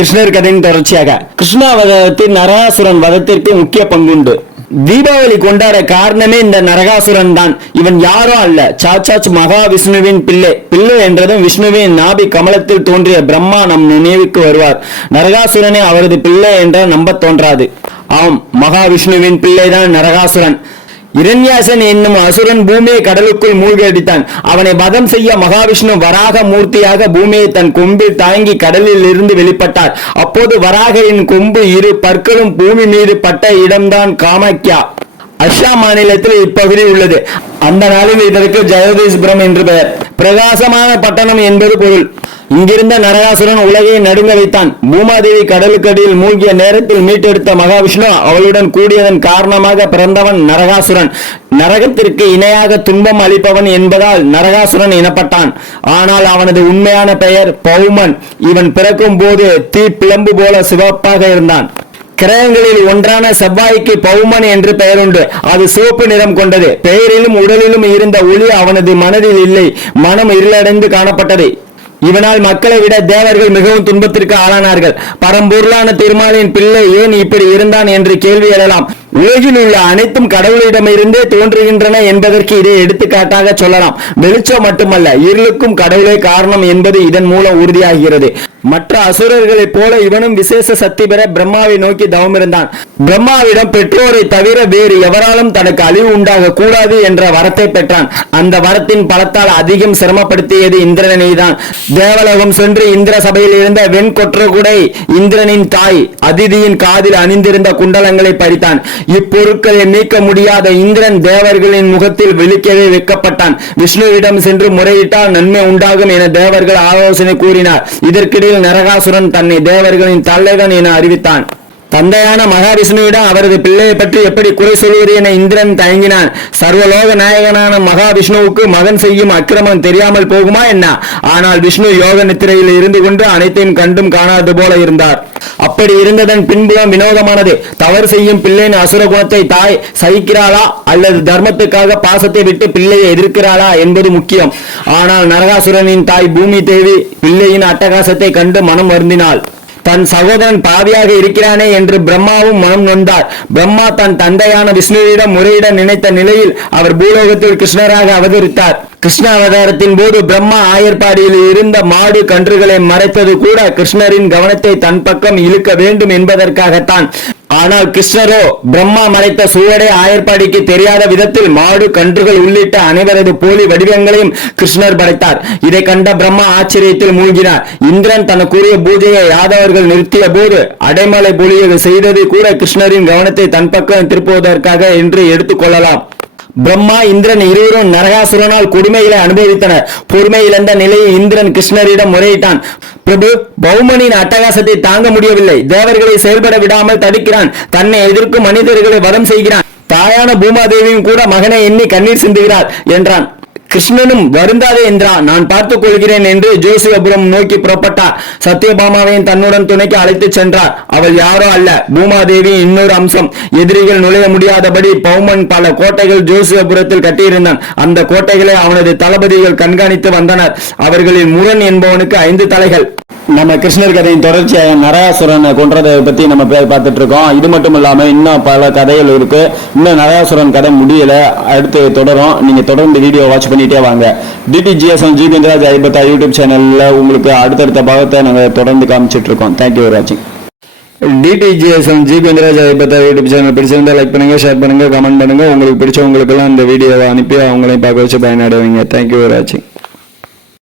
கிருஷ்ணர் கதையின் தொடர்ச்சியாக. கிருஷ்ணாவதத்தில் நரகாசுரன் வதத்திற்கு முக்கிய பங்குண்டு. தீபாவளி கொண்டாட காரணமே இந்த நரகாசுரன் தான். இவன் யாரும் அல்ல. சாச்சாச் மகாவிஷ்ணுவின் பிள்ளை. பிள்ளை என்றதும் விஷ்ணுவின் நாபி கமலத்தில் தோன்றிய பிரம்மா நம் நினைவுக்கு வருவார். நரகாசுரனே அவரது பிள்ளை என்ற நம்பத் தோன்றாது. ஆம் மகாவிஷ்ணுவின் பிள்ளைதான் நரகாசுரன். இரண்யாசன் என்னும் அசுரன் பூமியை கடலுக்குள் மூழ்கடித்தான். அவனை வதம் செய்ய மகாவிஷ்ணு வராக மூர்த்தியாக பூமியை தன் கொம்பில் தாங்கி கடலில் இருந்து வெளிப்பட்டார். அப்போது வராகரின் கொம்பு இரு பற்களும் பூமி மீது பட்ட இடம்தான் காமாக்கியா. அஸ்ஸாம் மாநிலத்தில் இப்பகுதி உள்ளது. அந்த நாளில் இதற்கு ஜெயதீஸ்புரம் என்று பெயர். பிரகாசமான பட்டணம் என்பது பொருள். இங்கிருந்த நரகாசுரன் உலகை நடுங்க வைத்தான். பூமாதேவி கடலுக்கடியில் மூழ்கிய நேரத்தில் மீட்டெடுத்த மகாவிஷ்ணு அவளுடன் கூடியதன் காரணமாக பிறந்தவன் நரகாசுரன். நரகத்திற்கு இணையாக துன்பம் அளிப்பவன் என்பதால் நரகாசுரன் இனப்பட்டான். ஆனால் அவனது உண்மையான பெயர் பௌமன். இவன் பிறக்கும் போது தீ பிளம்பு போல சிவப்பாக இருந்தான். கிரகங்களில் ஒன்றான செவ்வாய்க்கு பௌமன் என்று பெயருண்டு. அது சிவப்பு நிறம் கொண்டது. பெயரிலும் உடலிலும் இருந்த ஒளி அவனது மனதில் இல்லை. மனம் இருளடைந்து காணப்பட்டது. இவனால் மக்களை விட தேவர்கள் மிகவும் துன்பத்திற்கு ஆளானார்கள். பரம்பொருளான திருமாலின் பிள்ளை ஏன் இப்படி இருந்தான் என்று கேள்வி எழலாம். உலகில் உள்ள அனைத்தும் கடவுளிடமிருந்தே தோன்றுகின்றன என்பதற்கு இதை எடுத்துக்காட்டாக சொல்லலாம். வெளிச்சம் மட்டுமல்ல இருளுக்கும் கடவுளே காரணம் என்பது இதன் மூலம் உறுதியாகிறது. மற்ற அசுரர்களைப் போல இவனும் விசேஷ சக்தி பெற பிரம்மாவை நோக்கி தவம் இருந்தான் பிரம்மாவிடம் பெற்றோரை தவிர வேறு எவராலும் தனக்கு அழிவு உண்டாக கூடாது என்ற வரத்தை பெற்றான். அந்த வரத்தின் பலத்தால் அதிகம் சிரமப்படுத்தியது இந்திரனை தான் தேவலோகம் சென்று இந்திர சபையில் இருந்த வெண்கொற்றகுடை இந்திரனின் தாய் அதிதியின் காதில் அணிந்திருந்த குண்டலங்களை பறித்தான். இப்பொருட்களை நீக்க முடியாத இந்திரன் தேவர்களின் முகத்தில் விழிக்கவே வைக்கப்பட்டான். விஷ்ணுவிடம் சென்று முறையிட்டால் நன்மை உண்டாகும் என தேவர்கள் ஆலோசனை கூறினார். இதற்கிடையில் நரகாசுரன் தன்னை தேவர்களின் தலைவன் என அறிவித்தான். தந்தையான மகாவிஷ்ணுவிடம் அவரது பிள்ளையை பற்றி எப்படி குறை சொல்வது என இந்திரன் தயங்கினான். சர்வலோக நாயகனான மகாவிஷ்ணுவுக்கு மகன் செய்யும் அக்கிரமம் தெரியாமல் போகுமா என்ன? ஆனால் விஷ்ணு யோக நித்திரையில் இருந்து கொண்டு அனைத்தையும் கண்டும் காணாது போல இருந்தார். அப்படி இருந்ததன் பின்புலம் வினோதமானது. தவறு செய்யும் பிள்ளையின் அசுர குணத்தை தாய் சகிக்கிறாளா? அல்லது தர்மத்துக்காக பாசத்தை விட்டு பிள்ளையை எதிர்க்கிறாளா என்பது முக்கியம். ஆனால் நரகாசுரனின் தாய் பூமி தேவி பிள்ளையின் அட்டகாசத்தை கண்டு மனம் வருந்தினாள். தன் சகோதரன் பாவியாக இருக்கிறானே என்று பிரம்மாவும் மனம் நொந்தார். பிரம்மா தன் தந்தையான விஷ்ணுவிடம் முறையிட நினைத்த நிலையில் அவர் பூலோகத்தில் கிருஷ்ணராக அவதரித்தார். கிருஷ்ண அவதாரத்தின் போது பிரம்மா ஆயர்பாடியில் இருந்த மாடு கன்றுகளை மறைத்தது கூட கிருஷ்ணரின் கவனத்தை தன் பக்கம் இழுக்க வேண்டும் என்பதற்காகத்தான். ஆனால் கிருஷ்ணரோ பிரம்மா மறைத்த சூழடை ஆயர்பாடிக்கு தெரியாத விதத்தில் மாடு கன்றுகள் உள்ளிட்ட அனைவரது போலி வடிவங்களையும் கிருஷ்ணர் படைத்தார். இதை கண்ட பிரம்மா ஆச்சரியத்தில் மூழ்கினார். இந்திரன் தனக்குரிய பூஜையை யாதவர்கள் நிறுத்திய போது அடைமலை பொலியை செய்தது கூட கிருஷ்ணரின் கவனத்தை தன் பக்கம் திருப்புவதற்காக என்று எடுத்துக்கொள்ளலாம் பிரம்மா இந்திரன் இருவரும் நரகாசுரனால் கொடுமைகளை அனுபவித்தனர். பொறுமை இழந்த நிலையில் இந்திரன் கிருஷ்ணரிடம் முறையிட்டான். பிரபு பௌமனின் அட்டகாசத்தை தாங்க முடியவில்லை. தேவர்களை செயல்பட விடாமல் தடுக்கிறான். தன்னை எதிர்க்கும் மனிதர்களை வதம் செய்கிறான். தாயான பூமாதேவியும் கூட மகனை எண்ணி கண்ணீர் சிந்துகிறார் என்றான். கிருஷ்ணனும் வருந்தாதே என்றா நான் பார்த்துக் கொள்கிறேன் என்று ஜோசியபுரம் நோக்கி புறப்பட்டார் சத்யபாமாவையும் தன்னுடன் துணைக்கு அழைத்துச் சென்றார். அவள் யாரோ அல்ல பூமாதேவியின் இன்னொரு அம்சம். எதிரிகள் நுழைய முடியாதபடி பௌமன் பல கோட்டைகள் ஜோசியபுரத்தில் கட்டியிருந்தான். அந்த கோட்டைகளை அவனது தளபதிகள் கண்காணித்து வந்தனர். அவர்களின் முரண் என்பவனுக்கு ஐந்து தலைகள். நம்ம கிருஷ்ணர் கதையின் தொடர்ச்சியாக நரகாசுரனை கொன்றதை பற்றி நம்ம பார்த்துட்டு இருக்கோம் இது மட்டும் இல்லாமல் இன்னும் பல கதைகள் இருக்கு. இன்னும் நரகாசுரன் கதை முடியல. அடுத்து தொடரும். நீங்கள் தொடர்ந்து வீடியோ வாட்ச் பண்ணிட்டே வாங்க. டிடிஜிஎஸ்எம் ஜிபேந்திராஜ் ஐபத்தா யூடியூப் சேனலில் உங்களுக்கு அடுத்தடுத்த பாகத்தை நாங்கள் தொடர்ந்து காமிச்சிட்டு இருக்கோம் தேங்க்யூ ஃபார் வாட்சிங் டிடிஜிஎஸ்எம் ஜிபேந்திராஜ் ஐபத்தா யூடியூப் சேனல் பிடிச்சிருந்தா லைக் பண்ணுங்கள் ஷேர் பண்ணுங்கள் கமெண்ட் பண்ணுங்கள் உங்களுக்கு பிடிச்சவங்களுக்கெல்லாம் இந்த வீடியோவை அனுப்பி அவங்களையும் பார்க்க வச்சு பயனடைவீங்க. தேங்க்யூ ஃபார் வாட்சிங்